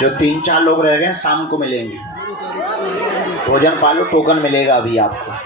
जो 3-4 लोग रह गए शाम को मिलेंगे। भोजन पालो, टोकन मिलेगा अभी आपको।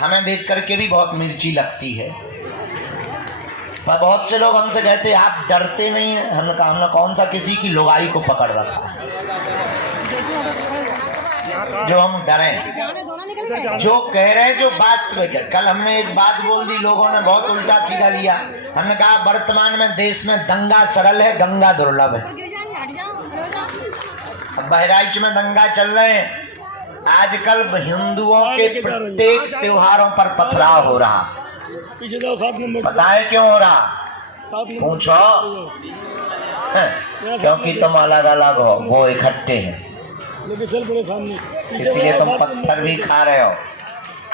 हमें देख करके भी बहुत मिर्ची लगती है, पर बहुत से लोग हमसे कहते आप डरते नहीं हैं। हमने कौन सा किसी की लुगाई को पकड़ रखा है जो हम डरें। जो कह रहे हैं जो वास्तविक है। कल हमने एक बात बोल दी, लोगों ने बहुत उल्टा सीधा लिया। हमने कहा वर्तमान में देश में दंगा सरल है, गंगा दुर्लभ है। अब बहराइच में दंगा चल रहे हैं। आजकल हिंदुओं के प्रत्येक त्योहारों पर पथराव हो रहा। बताए क्यों हो रहा? पूछो। क्योंकि तुम अलग अलग हो, वो इकट्ठे हैं, इसलिए तुम पत्थर भी खा रहे हो।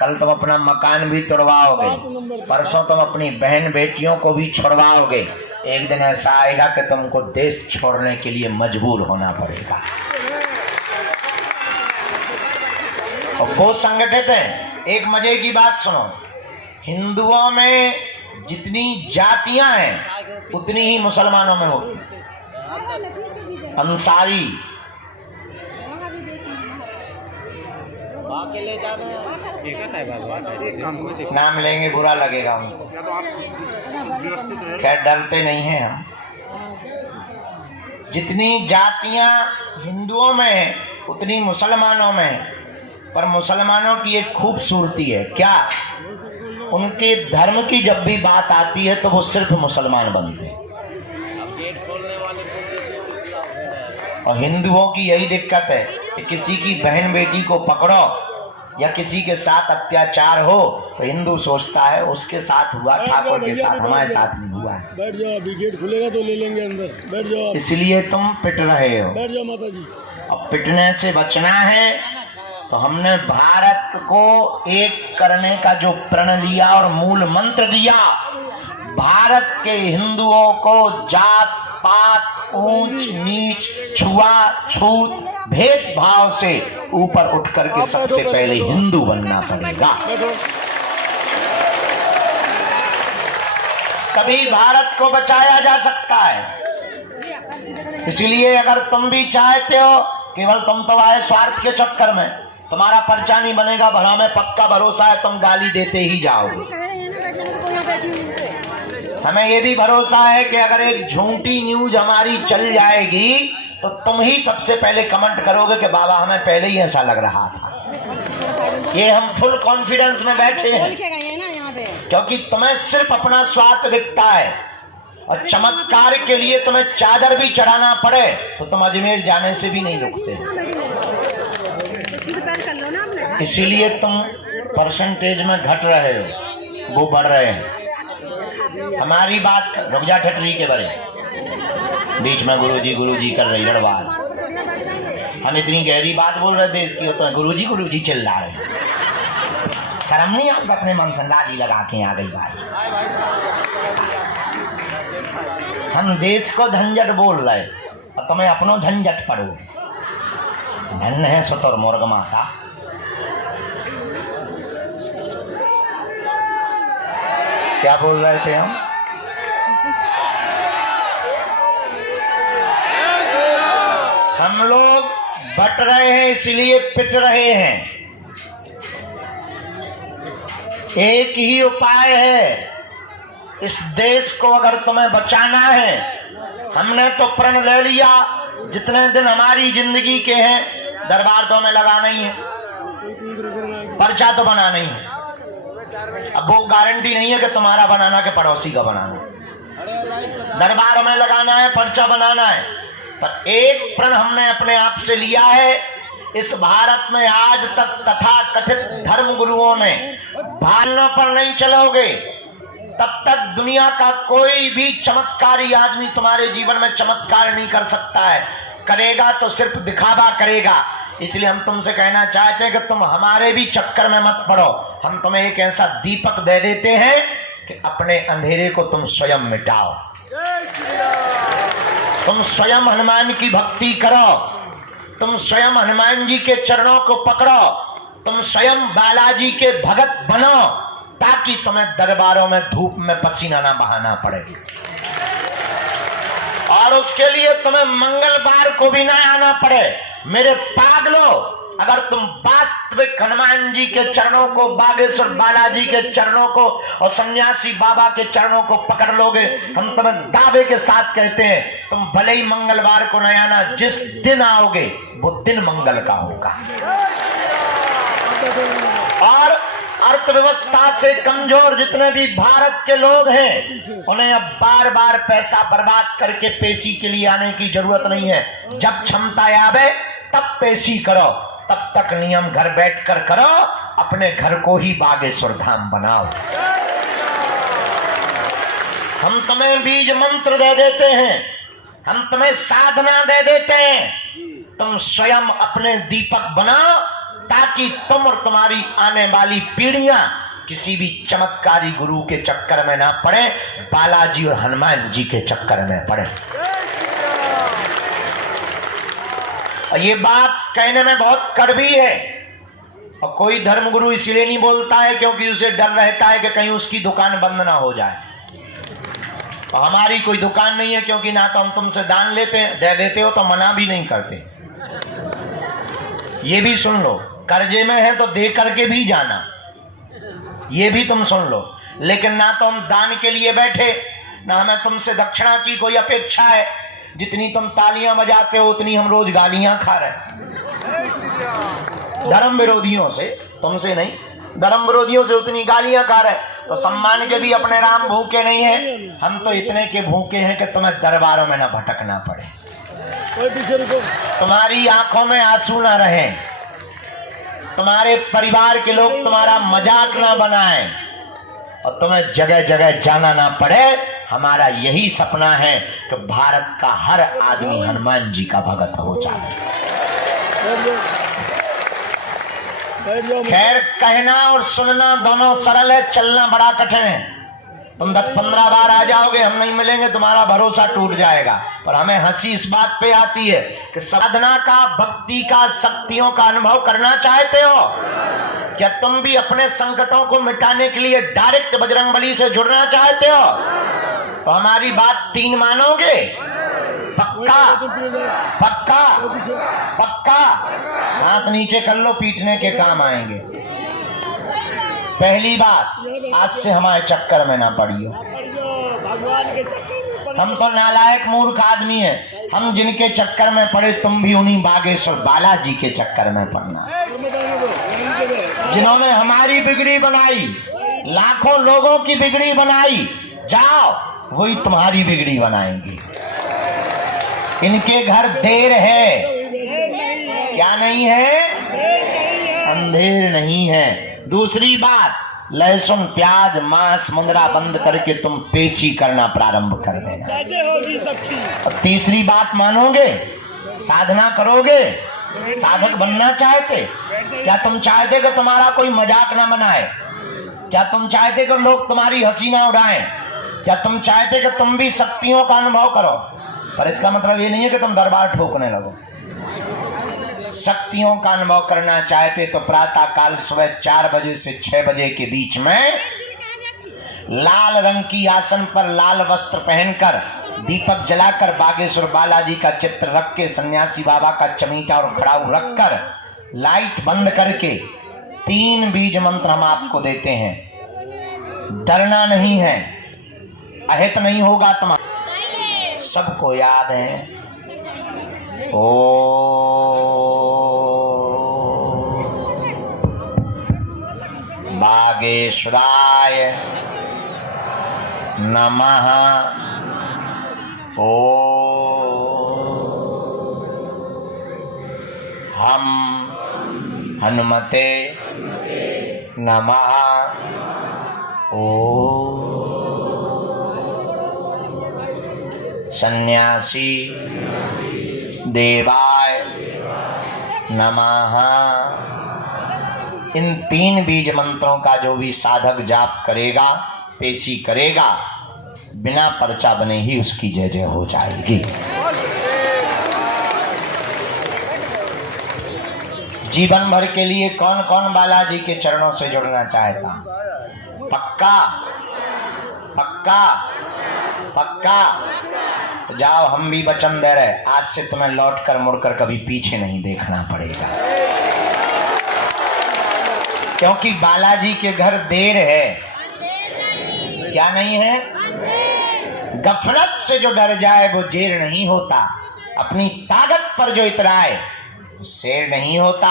कल तुम अपना मकान भी तोड़वाओगे, परसों तुम अपनी बहन बेटियों को भी छुड़वाओगे। एक दिन ऐसा आएगा कि तुमको देश छोड़ने के लिए मजबूर होना पड़ेगा। और वो संगठित हैं। एक मजे की बात सुनो, हिंदुओं में जितनी जातियां हैं उतनी ही मुसलमानों में होती। अंसारी, नाम लेंगे बुरा लगेगा हमको, खैर डरते नहीं हैं हम। जितनी जातियां हिंदुओं में हैं उतनी मुसलमानों में है। पर मुसलमानों की एक खूबसूरती है, क्या? उनके धर्म की जब भी बात आती है तो वो सिर्फ मुसलमान बनते हैं। और हिंदुओं की यही दिक्कत है कि किसी की बहन बेटी को पकड़ो या किसी के साथ अत्याचार हो तो हिंदू सोचता है उसके साथ हुआ, ठाकुर के साथ, हमारे साथ नहीं हुआ है। बैठ जाओ, अभी गेट खुलेगा तो ले लेंगे अंदर। बैठ जाओ। इसलिए तुम पिट रहे हो। बैठ जाओ माता जी। अब पिटने से बचना है तो हमने भारत को एक करने का जो प्रण लिया और मूल मंत्र दिया, भारत के हिंदुओं को जात पात, ऊंच नीच, छुआछूत, भेदभाव से ऊपर उठ करके सबसे पहले हिंदू बनना पड़ेगा। तभी भारत को बचाया जा सकता है। इसलिए अगर तुम भी चाहते हो, केवल तुम तो आए स्वार्थ के चक्कर में, तुम्हारा पर्चा नहीं बनेगा, भला में पक्का भरोसा है तुम गाली देते ही जाओगे। हमें ये भी भरोसा है कि अगर एक झूठी न्यूज हमारी चल जाएगी तो तुम ही सबसे पहले कमेंट करोगे कि बाबा हमें पहले ही ऐसा लग रहा था। ये हम फुल कॉन्फिडेंस में बैठे हैं क्योंकि तुम्हें सिर्फ अपना स्वार्थ दिखता है और चमत्कार के लिए तुम्हें चादर भी चढ़ाना पड़े तो तुम अजमेर जाने से भी नहीं रुकते। इसीलिए तुम परसेंटेज में घट रहे हो, वो बढ़ रहे हैं। हमारी बात रुक जा ठटरी के बड़े, बीच में गुरुजी कर रही लड़वार। हम इतनी गहरी बात बोल रहे थे इसकी, तो गुरुजी चिल्ला रहे। शर्म नहीं आपको? अपने मन से लाली लगा के आ गई बात। हम देश को झंझट बोल रहे और तुम्हें अपनो झंझट पड़ो। धन है सुतुर मुर्ग माता। क्या बोल रहे थे हम? हम लोग बट रहे हैं इसलिए पिट रहे हैं। एक ही उपाय है, इस देश को अगर तुम्हें बचाना है। हमने तो प्रण ले लिया, जितने दिन हमारी जिंदगी के हैं दरबार तो हमें लगाना ही है, पर्चा तो बनाना ही है। अब वो गारंटी नहीं है कि तुम्हारा बनाना के पड़ोसी का बनाना, दरबार हमें लगाना है, पर्चा बनाना है। पर एक प्रण हमने अपने आप से लिया है, इस भारत में आज तक तथा कथित धर्म गुरुओं ने भालना पर नहीं चलोगे, तब तक दुनिया का कोई भी चमत्कारी आदमी तुम्हारे जीवन में चमत्कार नहीं कर सकता है। करेगा तो सिर्फ दिखावा करेगा। इसलिए हम तुमसे कहना चाहते हैं कि तुम हमारे भी चक्कर में मत पड़ो। हम तुम्हें एक ऐसा दीपक दे देते हैं कि अपने अंधेरे को तुम स्वयं मिटाओ। तुम स्वयं हनुमान की भक्ति करो, तुम स्वयं हनुमान जी के चरणों को पकड़ो, तुम स्वयं बालाजी के भगत बनो, ताकि तुम्हें दरबारों में धूप में पसीना ना बहाना पड़े। और उसके लिए तुम्हें मंगलवार को भी ना आना पड़े। मेरे पागलों, अगर तुम वास्तविक हनुमान जी के चरणों को, बागेश्वर बालाजी के चरणों को और सन्यासी बाबा के चरणों को पकड़ लोगे, हम तुम्हें दावे के साथ कहते हैं, तुम भले ही मंगलवार को न आना, जिस दिन आओगे वो दिन मंगल का होगा। और अर्थव्यवस्था से कमजोर जितने भी भारत के लोग हैं, उन्हें अब बार बार पैसा बर्बाद करके पेशी के लिए आने की जरूरत नहीं है। जब क्षमता आवे तब पेशी करो, तब तक नियम घर बैठकर करो, अपने घर को ही बागेश्वर धाम बनाओ। हम तुम्हें बीज मंत्र दे देते हैं, हम तुम्हें साधना दे देते हैं, तुम स्वयं अपने दीपक बनाओ, ताकि तुम और तुम्हारी आने वाली पीढ़ियां किसी भी चमत्कारी गुरु के चक्कर में ना पड़े, बालाजी और हनुमान जी के चक्कर में पड़े। और ये बात कहने में बहुत कड़वी है, और कोई धर्मगुरु इसलिए नहीं बोलता है क्योंकि उसे डर रहता है कि कहीं उसकी दुकान बंद ना हो जाए। और हमारी कोई दुकान नहीं है, क्योंकि ना तो हम तुमसे दान लेते हैं, दे देते हो तो मना भी नहीं करते। ये भी सुन लो, कर्जे में है तो दे करके भी जाना, ये भी तुम सुन लो। लेकिन ना तो हम दान के लिए बैठे, ना हमें तुमसे दक्षिणा की कोई अपेक्षा है। जितनी तुम तालियां बजाते हो उतनी हम रोज गालियां खा रहे हैं धर्म विरोधियों से, तुमसे नहीं, धर्म विरोधियों से उतनी गालियां खा रहे। तो सम्मान के भी अपने राम भूखे नहीं है, हम तो इतने के भूखे हैं कि तुम्हें दरबारों में ना भटकना पड़े, तुम्हारी आंखों में आंसू ना रहे, तुम्हारे परिवार के लोग तुम्हारा मजाक ना बनाएं, और तुम्हें जगह जगह जाना ना पड़े। हमारा यही सपना है कि भारत का हर आदमी हनुमान जी का भगत हो जाए। खैर, कहना और सुनना दोनों सरल है, चलना बड़ा कठिन है। तुम 10-15 बार आ जाओगे, हम नहीं मिलेंगे, तुम्हारा भरोसा टूट जाएगा। पर हमें हंसी इस बात पे आती है कि साधना का, भक्ति का, शक्तियों का अनुभव करना चाहते हो क्या? तुम भी अपने संकटों को मिटाने के लिए डायरेक्ट बजरंगबली से जुड़ना चाहते हो? तो हमारी बात 3 मानोगे? पक्का पक्का पक्का? हाथ नीचे कर लो, पीटने के काम आएंगे। पहली बात, आज से हमारे चक्कर में ना पड़ियो। भगवान के चक्कर में हम तो नालायक मूर्ख आदमी हैं, हम जिनके चक्कर में पड़े तुम भी उन्हीं बागेश्वर बालाजी के चक्कर में पड़ना। जिन्होंने हमारी बिगड़ी बनाई, लाखों लोगों की बिगड़ी बनाई, जाओ वही तुम्हारी बिगड़ी बनाएंगे। इनके घर देर है, क्या नहीं है? अंधेर नहीं है। दूसरी बात, लहसुन प्याज मांस मुंदरा बंद करके तुम पेशी करना प्रारंभ कर देना। और तीसरी बात मानोगे? साधना करोगे? साधक बनना चाहते? क्या तुम चाहते कि तुम्हारा कोई मजाक ना बनाए? क्या तुम चाहते कि लोग तुम्हारी हंसी ना उड़ाएं? क्या तुम चाहते कि तुम भी शक्तियों का अनुभव करो? पर इसका मतलब ये नहीं है कि तुम दरबार ठोकने लगो। शक्तियों का अनुभव करना चाहते तो प्रातः काल सुबह 4 बजे से 6 बजे के बीच में लाल रंग की आसन पर लाल वस्त्र पहनकर, दीपक जलाकर, बागेश्वर बालाजी का चित्र रख के, सन्यासी बाबा का चमीटा और खड़ाऊ रखकर, लाइट बंद करके 3 बीज मंत्र हम आपको देते हैं। डरना नहीं है, अहित नहीं होगा तुम्हारा। सबको याद है ओ बागेश्वराय नमः। ओ हम हनुमते नमः। ओ सन्यासी देवाय नमः। इन 3 बीज मंत्रों का जो भी साधक जाप करेगा, पेशी करेगा, बिना पर्चा बने ही उसकी जय जय हो जाएगी। जीवन भर के लिए कौन कौन बालाजी के चरणों से जुड़ना चाहता? पक्का पक्का पक्का? तो जाओ, हम भी वचन दे रहे, आज से तुम्हें लौटकर मुड़कर कभी पीछे नहीं देखना पड़ेगा, क्योंकि बालाजी के घर देर है। क्या नहीं है? गफलत से जो डर जाए वो जेर नहीं होता, अपनी ताकत पर जो इतराए शेर नहीं होता।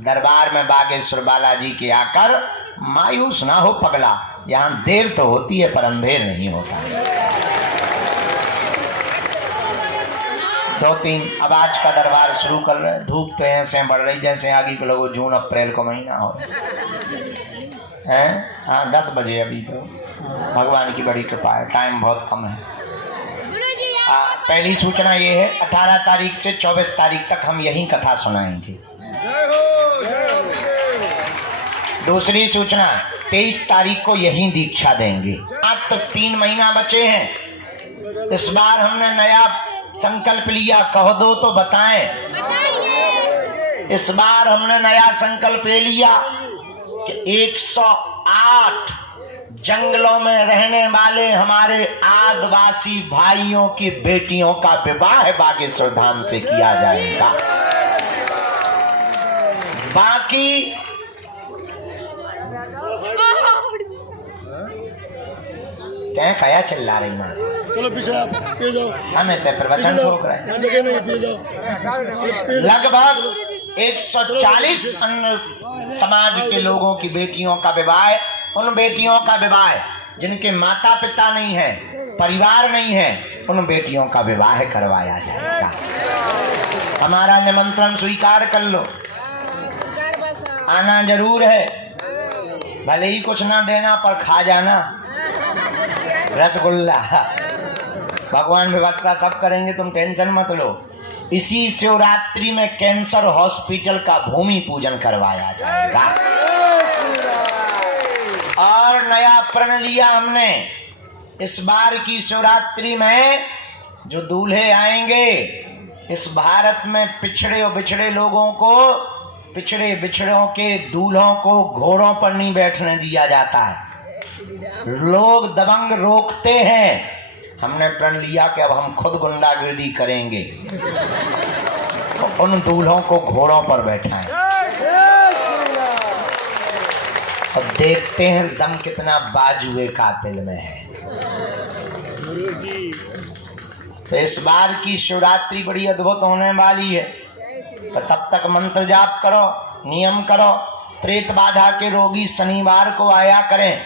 दरबार में बागेश्वर बालाजी के आकर मायूस ना हो पगला, यहाँ देर तो होती है पर अंधेर नहीं होता। 2-3 अब आज का दरबार शुरू कर रहे। धूप तो ऐसे बढ़ रही जैसे आगे के लोगों जून अप्रैल को महीना हो है। हाँ 10 बजे अभी तो, भगवान की बड़ी कृपा है, टाइम बहुत कम है। पहली सूचना ये है, 18 तारीख से 24 तारीख तक हम यही कथा सुनाएंगे। दूसरी सूचना, 23 तारीख को यही दीक्षा देंगे। आज तो 3 महीना बचे हैं। इस बार हमने नया संकल्प लिया, कह दो तो बताएं। इस बार हमने नया संकल्प ये लिया कि 108 जंगलों में रहने वाले हमारे आदिवासी भाइयों की बेटियों का विवाह बागेश्वर धाम से किया जाएगा। बाकी क्या खाया चिल्ला रही माँ? चलो पीछे आप पी जाओ। हमें तो प्रवचन ठोक रहे हैं। लगभग 140 अन्य समाज के लोगों की बेटियों का विवाह, उन बेटियों का विवाह जिनके माता पिता नहीं है, परिवार नहीं है, उन बेटियों का विवाह करवाया जाएगा। हमारा निमंत्रण स्वीकार कर लो, आना जरूर है। भले ही कुछ ना देना पर खा जाना रसगुल्ला। भगवान व्यवस्था सब करेंगे, तुम टेंशन मत लो। इसी शिवरात्रि में कैंसर हॉस्पिटल का भूमि पूजन करवाया जाएगा। और नया प्रण लिया हमने, इस बार की शिवरात्रि में जो दूल्हे आएंगे, इस भारत में पिछड़े और बिछड़े लोगों को, पिछड़े बिछड़ों के दूल्हों को घोड़ों पर नहीं बैठने दिया जाता है। लोग दबंग रोकते हैं। हमने प्रण लिया कि अब हम खुद गुंडागिर्दी करेंगे, तो उन दूल्हों को घोड़ों पर बैठाएं। अब देखते हैं दम कितना बाजुए कातिल में है। तो इस बार की शिवरात्रि बड़ी अद्भुत होने वाली है। तो तब तक मंत्र जाप करो, नियम करो। प्रेत बाधा के रोगी शनिवार को आया करें,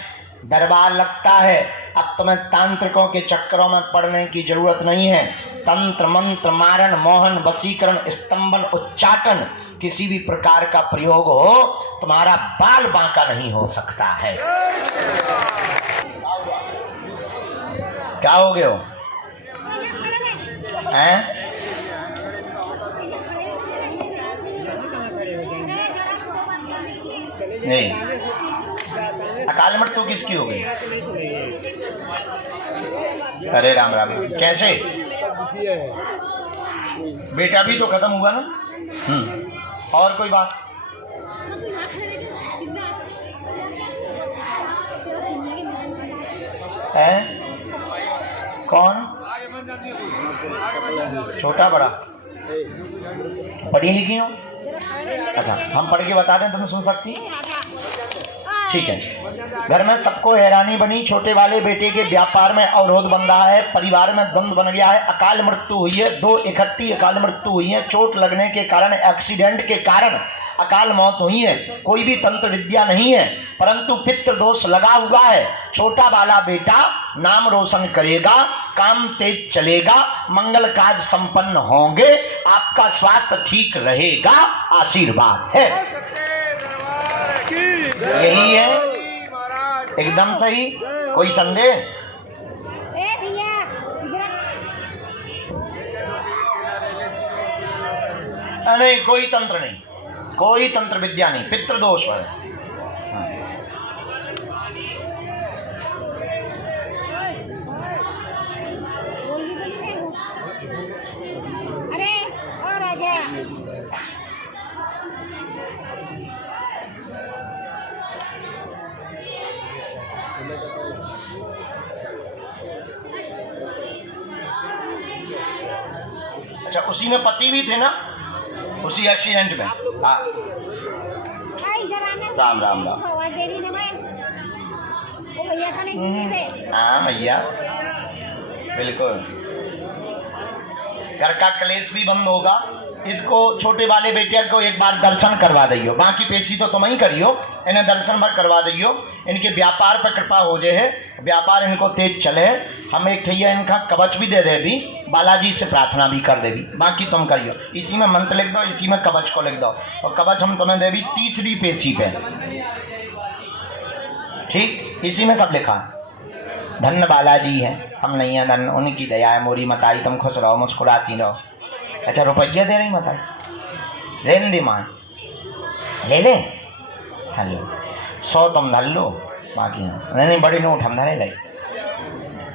दरबार लगता है। अब तुम्हें तांत्रिकों के चक्करों में पड़ने की जरूरत नहीं है। तंत्र मंत्र मारण मोहन वशीकरण स्तंभन उच्चाटन किसी भी प्रकार का प्रयोग हो, तुम्हारा बाल बांका नहीं हो सकता है। क्या हो गए हो हैं? नहीं, अकाल मृत्यु किसकी हो गई? अरे राम राम, कैसे? बेटा भी तो खत्म हुआ ना। और कोई बात? है कौन? छोटा बड़ा? पढ़ी लिखी हो? अच्छा, हम पढ़ के बता दें, तुम सुन सकती? ठीक है। घर में सबको हैरानी बनी, छोटे वाले बेटे के व्यापार में अवरोध बन रहा है, परिवार में द्वंद्व बन गया है, अकाल मृत्यु हुई है, 2 इकट्ठी अकाल मृत्यु हुई है, चोट लगने के कारण, एक्सीडेंट के कारण अकाल मौत हुई है। कोई भी तंत्र विद्या नहीं है, परंतु पितृ दोष लगा हुआ है। छोटा वाला बेटा नाम रोशन करेगा, काम तेज चलेगा, मंगल काज संपन्न होंगे, आपका स्वास्थ्य ठीक रहेगा, आशीर्वाद है। यही है, एकदम सही। कोई संदेह? नहीं, कोई तंत्र नहीं, कोई तंत्र विद्या नहीं, पितृदोष है। अरे और राजा अच्छा, उसी में पति भी थे ना, उसी एक्सीडेंट में? हाँ, राम राम राम। हाँ भैया, बिल्कुल। घर का क्लेश भी बंद होगा। इसको छोटे वाले बेटे को एक बार दर्शन करवा दियो, बाकी पेशी तो तुम ही करियो, इन्हें दर्शन भर करवा दियो, इनके व्यापार पर कृपा हो जाए, व्यापार इनको तेज चले। हम एक ठैया इनका कवच भी दे दे भी, बालाजी से प्रार्थना भी कर दे भी, बाकी तुम करियो। इसी में मंत्र लिख दो, इसी में कवच को लिख दो, और कवच हम तुम्हें दे भी 3री पेशी पे, ठीक? इसी में सब लिखा है। धन्य बालाजी है, हम नहीं है धन, उनकी दया है, मोरी मताई, तुम खुश रहो, मुस्कुराती रहो। अच्छा, रुपया दे रही मताई, लेन दे माँ, ले ले, धर लो 100 तुम धर लो, बाकी नहीं नहीं, बड़ी नोट हम धरे ले,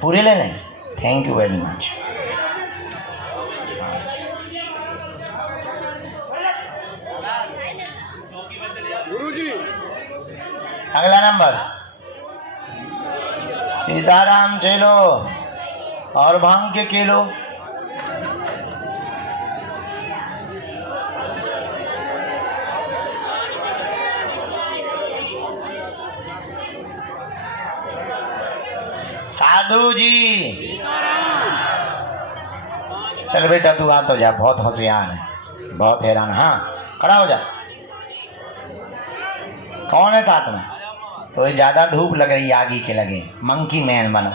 पूरे ले लें। Thank you very much. अगला नंबर सीताराम चलो और भांग के किलो। साधु जी, चल बेटा तू आ तो जा, बहुत होशियार है, बहुत हैरान। हाँ, खड़ा हो जा। कौन है साथ में? तो ज्यादा धूप लग रही, आगे के लगे, मंकी मैन बनो,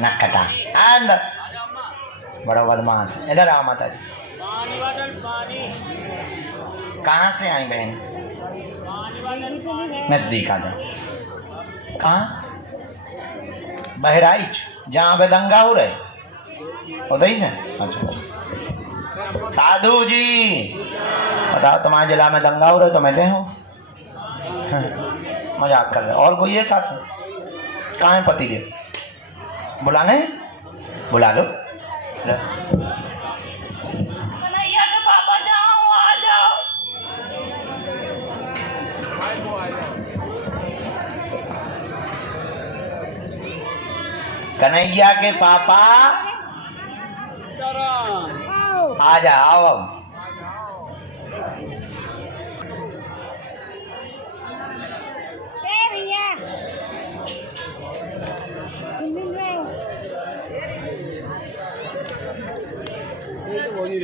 नक्कटा अंदर, बड़ा बदमाश। इधर आओ माता जी। कहाँ से आई बहन? नजदीक आ जाओ। कहाँ? बहराइच, जहाँ पे दंगा हो रहे उधर से? अच्छा। साधु जी बताओ, तुम्हारे जिला में दंगा हो रहे तो मैं दे हूँ? मजाक कर रहे। और कोई है साथ में? कहाँ है पति देव? बुलाने? बुला लो। कन्हैया के पापा जाओ, आ जाओ। कन्हैया के पापा आ जाओ। अब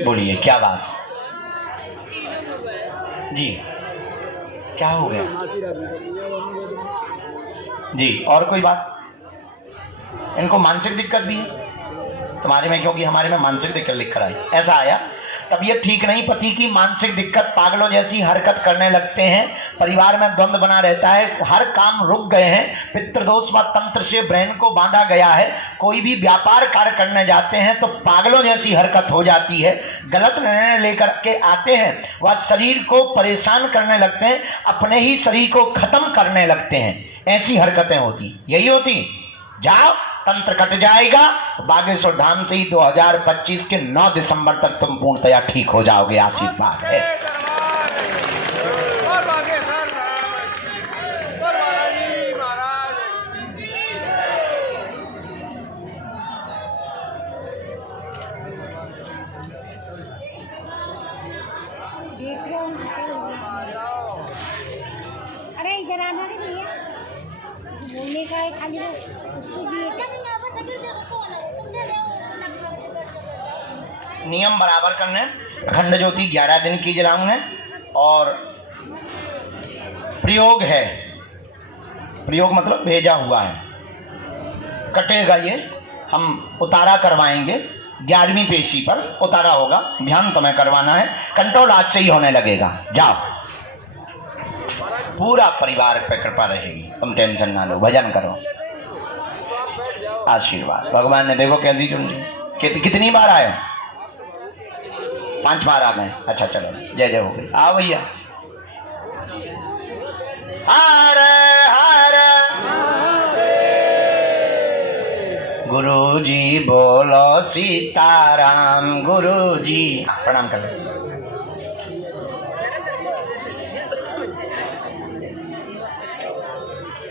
बोलिए, क्या बात जी? क्या हो गया जी? और कोई बात? इनको मानसिक दिक्कत भी है तुम्हारे में, क्योंकि हमारे में मानसिक दिक्कत लिख कर आई, ऐसा आया। तबीयत ठीक नहीं, पति की मानसिक दिक्कत, पागलों जैसी हरकत करने लगते हैं, परिवार में द्वंद्व बना रहता है, हर काम रुक गए हैं, पितृदोष व तंत्र से ब्रेन को बांधा गया है। कोई भी व्यापार कार्य करने जाते हैं तो पागलों जैसी हरकत हो जाती है, गलत निर्णय लेकर के आते हैं, वह शरीर को परेशान करने लगते हैं, अपने ही शरीर को खत्म करने लगते हैं। ऐसी हरकतें होती, यही होती। जाओ, तंत्र कट जाएगा। बागेश्वर धाम से ही 2025 के 9 दिसंबर तक तुम पूर्णतया ठीक हो जाओगे, आशीर्वाद है। जराना नहीं भैया, बोलने का है खाली वो उसको दिए। नियम बराबर करने, अखंड ज्योति 11 दिन की जलाऊंगे और प्रयोग है, प्रयोग मतलब भेजा हुआ है, कटेगा ये, हम उतारा करवाएंगे 11वीं पेशी पर उतारा होगा, ध्यान तुम्हें करवाना है, कंट्रोल आज से ही होने लगेगा। जाओ, पूरा परिवार पे कृपा रहेगी, तुम टेंशन ना लो, भजन करो, आशीर्वाद भगवान ने देखो कैसी चुन ली। कितनी बार आए? 5 बार आ गए। अच्छा चलो, जय जय हो गई। आओ भैया। हर हर गुरुजी बोलो सीताराम, गुरुजी प्रणाम कर लो।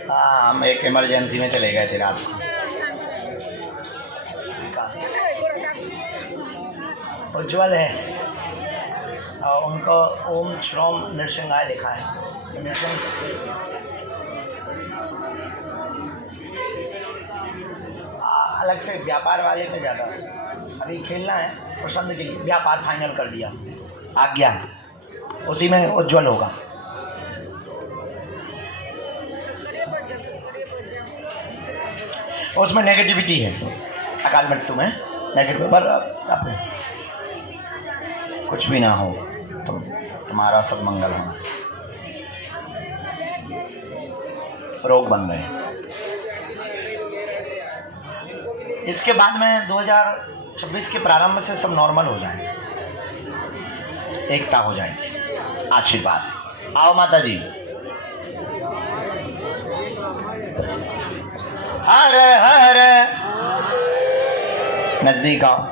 हाँ, हम एक इमरजेंसी में चले गए थे रात को। उज्ज्वल है और उनको ओम श्रोम नृसिंहाय लिखा है। अलग से व्यापार वाले पे ज़्यादा, अभी खेलना है प्रसन्न के लिए, व्यापार फाइनल कर दिया, आज्ञा है, उसी में उज्ज्वल होगा। उसमें नेगेटिविटी है, अकाल मृत्यु में नेगेटिव, पर अपने कुछ भी ना हो, तुम्हारा सब मंगल हो। रोग बन रहे हैं। इसके बाद में 2026 के प्रारंभ से सब नॉर्मल हो जाए, एकता हो जाएगी। आशीर्वाद। आओ माता जी। हर हर नजदीक आओ।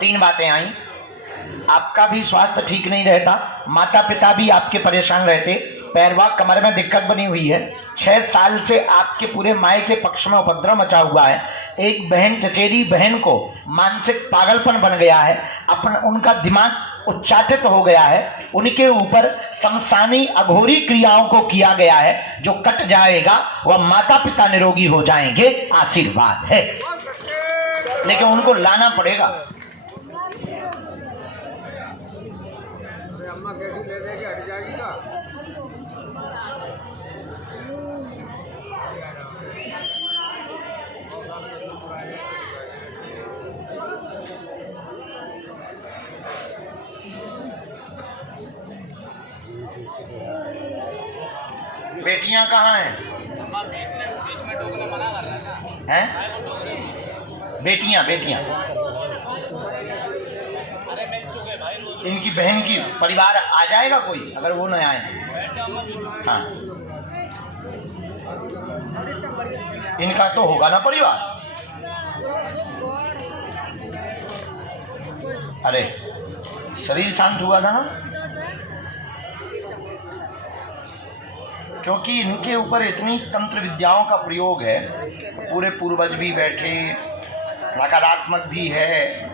तीन बातें आई। आपका भी स्वास्थ्य ठीक नहीं रहता, माता पिता भी आपके परेशान रहते, पैरवा कमर में दिक्कत बनी हुई है, 6 साल से आपके पूरे माय के पक्ष में उपद्रव मचा हुआ है, एक बहन चचेरी बहन को मानसिक पागलपन बन गया है, उनका दिमाग उच्चाटित हो गया है, उनके ऊपर शमशानी अघोरी क्रियाओं को किया गया है, जो कट जाएगा वह माता पिता निरोगी हो जाएंगे। आशीर्वाद है, लेकिन उनको लाना पड़ेगा। बेटियां कहाँ हैं? हैं? बेटियां बेटियां इनकी बहन की परिवार आ जाएगा कोई, अगर वो न आए। हाँ, इनका तो होगा ना परिवार। अरे शरीर शांत हुआ था ना, क्योंकि इनके ऊपर इतनी तंत्र विद्याओं का प्रयोग है, पूरे पूर्वज भी बैठे, नकारात्मक भी है।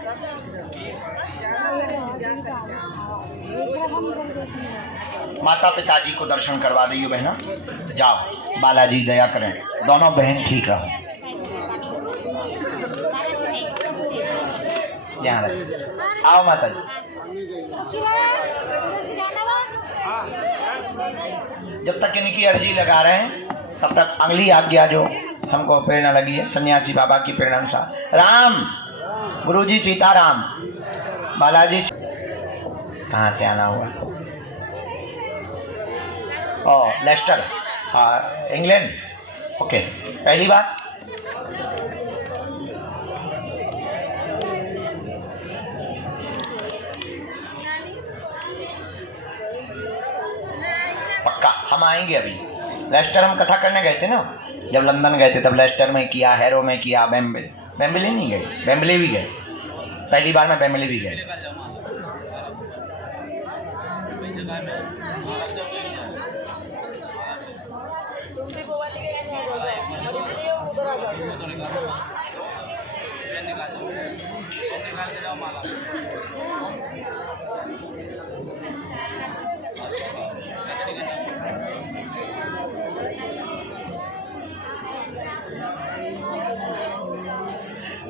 माता पिताजी को दर्शन करवा दियो बहना, जाओ, बालाजी दया करें, दोनों बहन ठीक रहो। यहाँ रहे। आओ माता जी। जब तक इनकी अर्जी लगा रहे हैं तब तक अगली आज्ञा जो हमको प्रेरणा लगी है सन्यासी बाबा की प्रेरणा अनुसार, राम गुरुजी सीताराम, बालाजी कहाँ से आना हुआ? ओ लेस्टर, हाँ इंग्लैंड। ओके, पहली बात पक्का हम आएंगे। अभी लेस्टर हम कथा करने गए थे ना, जब लंदन गए थे तब लेस्टर में किया, हैरो में किया, बेम्बली नहीं गए, बेम्बली भी गए, पहली बार में बेम्बली भी गए।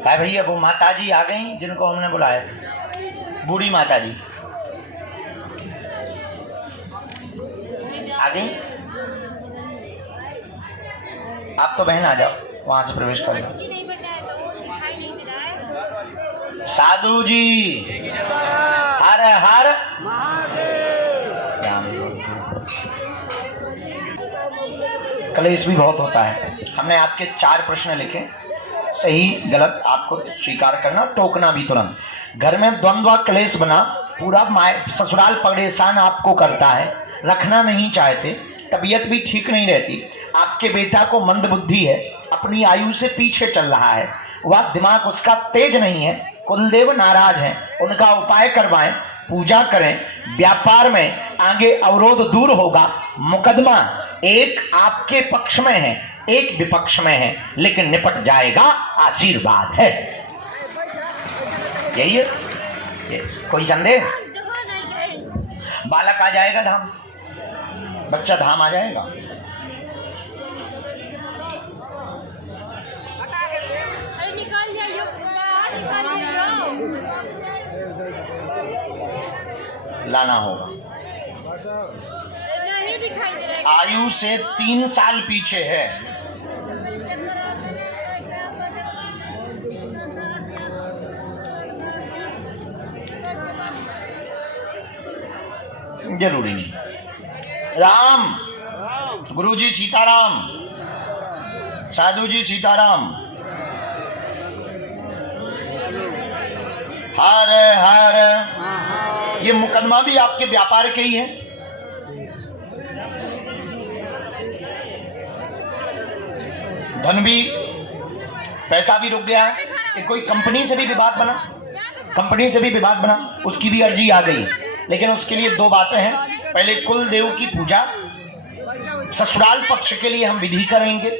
भाई भैया वो माता जी आ गई जिनको हमने बुलाया था, बूढ़ी माता जी आ गई। आप तो बहन आ जाओ, वहां से प्रवेश कर लो। नहीं बताया तो वो दिखाई नहीं दे रहा है। साधु जी हर हर कलेश भी बहुत होता है। हमने आपके 4 प्रश्न लिखे, सही गलत आपको स्वीकार करना, टोकना भी तुरंत। घर में द्वंद्व क्लेश बना, पूरा ससुराल परेशान आपको करता है, रखना नहीं चाहते, तबीयत भी ठीक नहीं रहती, आपके बेटा को मंदबुद्धि है, अपनी आयु से पीछे चल रहा है, वह दिमाग उसका तेज नहीं है, कुलदेव नाराज हैं, उनका उपाय करवाएं, पूजा करें, व्यापार में आगे अवरोध दूर होगा, मुकदमा एक आपके पक्ष में है, एक विपक्ष में है, लेकिन निपट जाएगा, आशीर्वाद है। यही है। यस। कोई संदेह? बालक आ जाएगा धाम, बच्चा धाम आ जाएगा। निकाल दिया, निकाल दिया। लाना होगा। नहीं दिखाई दे रहा है। आयु से 3 साल पीछे है। जरूरी नहीं। राम गुरुजी सीताराम, साधु जी सीताराम, हर हर। ये मुकदमा भी आपके व्यापार के ही है। धन भी, पैसा भी रुक गया है। कि कोई कंपनी से भी विवाद बना, कंपनी से भी विवाद बना, उसकी भी अर्जी आ गई, लेकिन उसके लिए 2 बातें हैं। पहले कुल देव की पूजा, ससुराल पक्ष के लिए हम विधि करेंगे,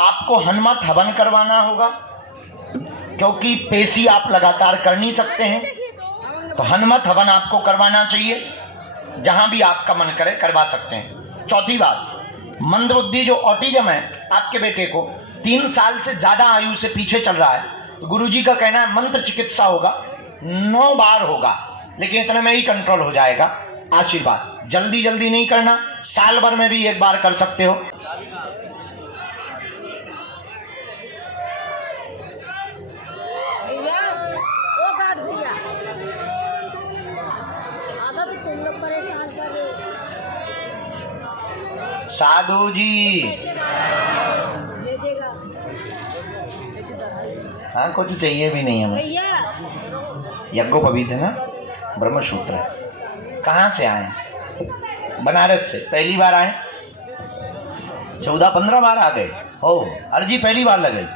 आपको हनुमत हवन करवाना होगा, क्योंकि पेशी आप लगातार कर नहीं सकते हैं, तो हनुमत हवन आपको करवाना चाहिए। जहां भी आपका मन करे करवा सकते हैं। चौथी बात, मंदबुद्धि जो ऑटिज्म है आपके बेटे को 3 साल से ज्यादा आयु से पीछे चल रहा है, तो गुरुजी का कहना है मंत्र चिकित्सा होगा, 9 बार होगा, लेकिन इतने में ही कंट्रोल हो जाएगा। आशीर्वाद। जल्दी जल्दी नहीं करना, साल भर में भी 1 बार कर सकते हो। साधु जी हाँ, कुछ चाहिए भी नहीं हमें। यज्ञोपवीत है ना, ब्रह्मसूत्र है। कहाँ से आए? बनारस से। पहली बार आए? 14-15 बार आ गए हो? अर्जी पहली बार लगे?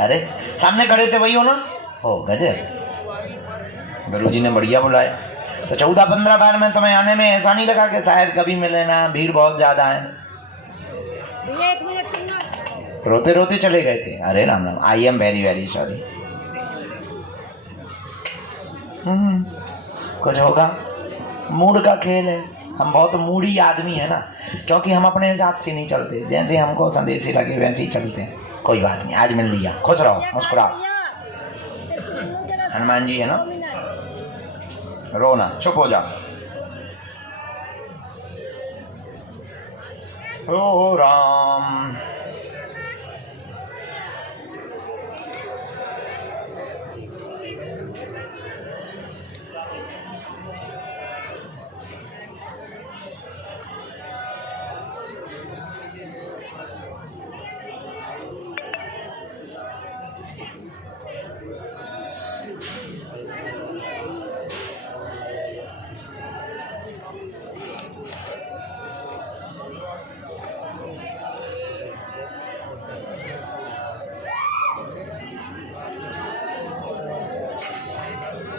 अरे सामने खड़े थे वही हो ना? हो गजब, गुरुजी ने बढ़िया बुलाया। तो 14-15 बार में तुम्हें आने में ऐसा नहीं लगा कि शायद कभी मिले ना, भीड़ बहुत ज्यादा है? एक मिनट सुनना। रोते रोते चले गए थे। अरे Ram Ram, I am very very sorry. कुछ होगा, मूड का खेल है। हम बहुत मूडी आदमी है ना, क्योंकि हम अपने हिसाब से नहीं चलते, जैसे हमको संदेशी लगे वैसे ही चलते हैं। कोई बात नहीं, आज मिल लिया, खुश रहो, मुस्कुराओ। हनुमान जी है ना, रोना, चुप हो जाओ। ओ राम,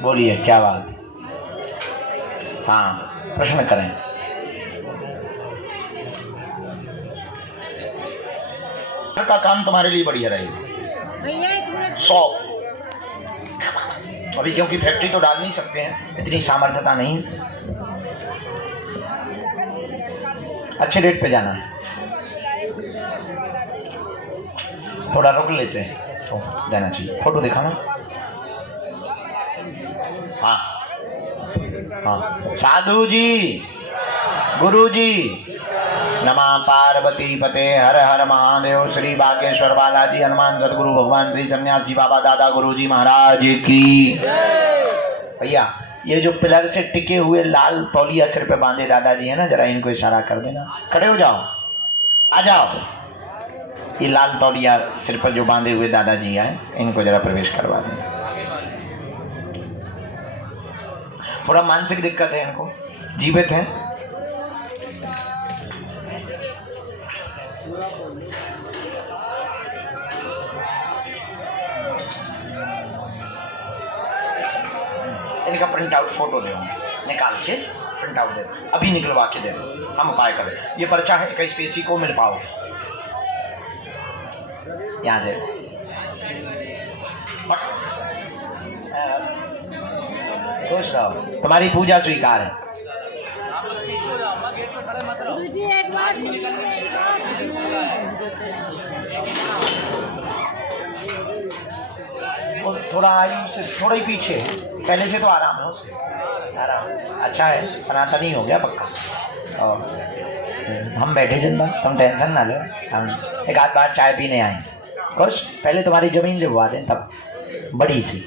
बोलिए क्या बात? हाँ, प्रश्न करें। घर का काम तुम्हारे लिए बढ़िया रहेगा। भैया एक मिनट 100 अभी क्योंकि फैक्ट्री तो डाल नहीं सकते हैं, इतनी सामर्थ्यता नहीं। अच्छे रेट पे जाना है, थोड़ा रुक लेते हैं तो जाना चाहिए। फोटो दिखाना। हाँ हाँ, साधु जी, गुरु जी, नमः पार्वती पते हर हर महादेव, श्री बागेश्वर बालाजी, हनुमान सदगुरु भगवान, श्री सन्यासी बाबा दादा गुरु जी महाराज की। भैया ये जो पिलर से टिके हुए लाल तौलिया सिर पे बांधे दादाजी है ना, जरा इनको इशारा कर देना, खड़े हो जाओ, आ जाओ। ये लाल तौलिया सिर पर जो बांधे हुए दादाजी हैं, इनको जरा प्रवेश करवा दें। थोड़ा मानसिक दिक्कत है इनको, जीवित हैं। इनका प्रिंट आउट फोटो दे, निकाल के प्रिंट आउट दे, अभी निकलवा के दे, हम उपाय करें। ये पर्चा है 21 पेशी को मिल पाओ, यहाँ से सोच रहा तुम्हारी पूजा स्वीकार है। गुरुजी एक बार और थोड़ा आयु से थोड़ा ही पीछे है, पहले से तो आराम है उसके, आराम अच्छा है, सनातनी हो गया पक्का। और हम बैठे जिंदा, तुम टेंशन ना लो, हम एक आध बार चाय पीने आए। कुछ पहले तुम्हारी जमीन लिखवा दें, तब बड़ी सी